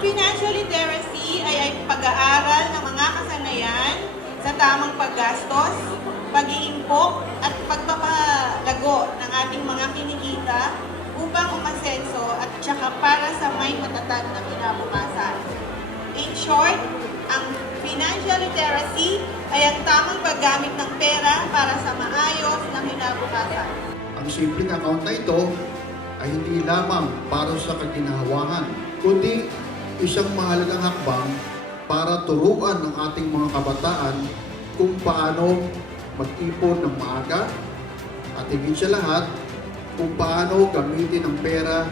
financial literacy ay ay pag-aaral ng mga kasanayan sa tamang paggastos, pag-iimpok at pagpapalago ng ating mga kinikita upang umasenso at saka para sa may matatag na kinabukasan. In short, ang financial literacy ay ang tamang paggamit ng pera para sa maayos na kinabukasan. Ang simpleng account na ito ay hindi lamang para sa kaginahawahan, kundi isang mahalagang hakbang para turuan ng ating mga kabataan kung paano mag-ipon ng maaga at higit sa lahat, kung paano gamitin ang pera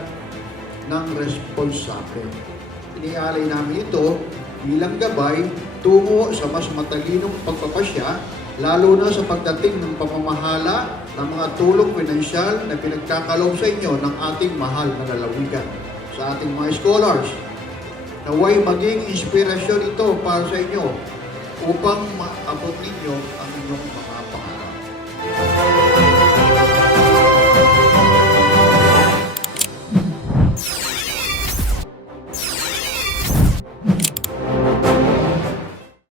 ng responsable. Inialay namin ito bilang gabay tungo sa mas matalinong pagpapasya lalo na sa pagdating ng pamamahala ng mga tulong pinansyal na pinagkakaloob sa inyo ng ating mahal na lalawigan. Sa ating mga scholars, naway maging inspirasyon ito para sa inyo upang maabot ninyo ang inyong mga